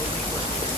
Thank you.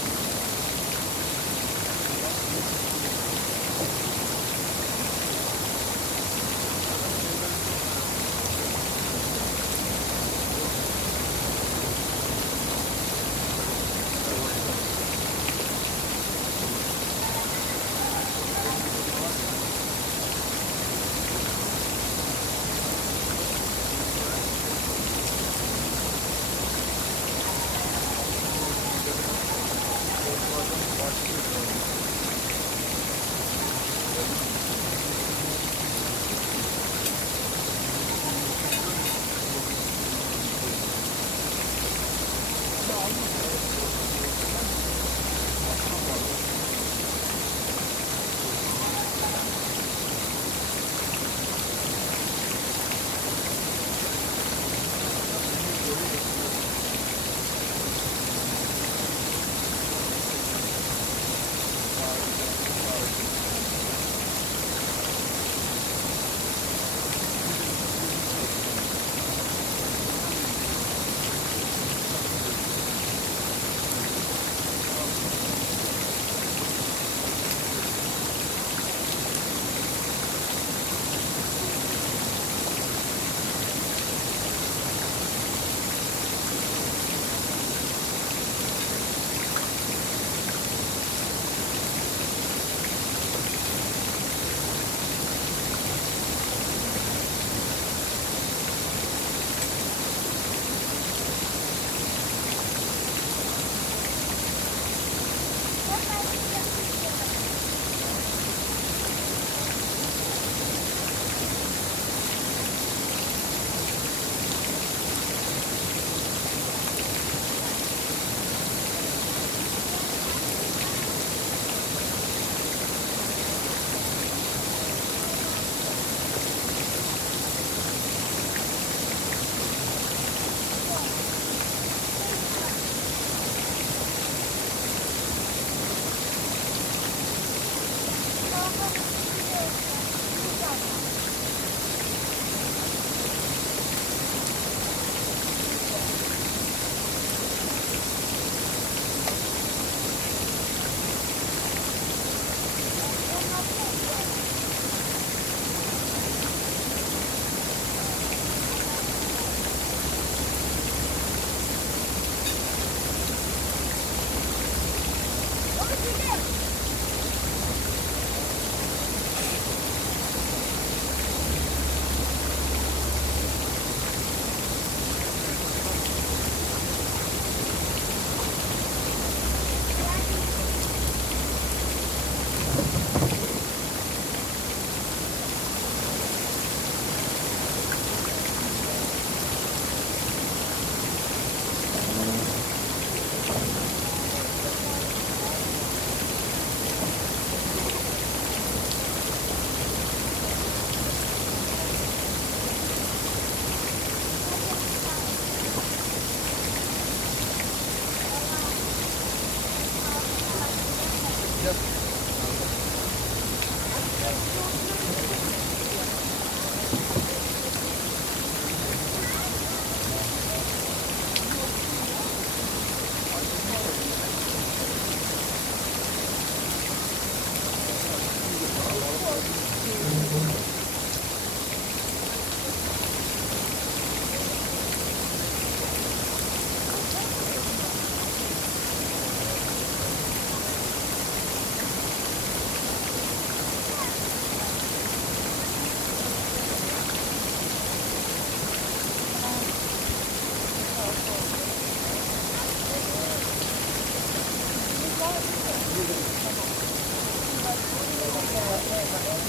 Thank you.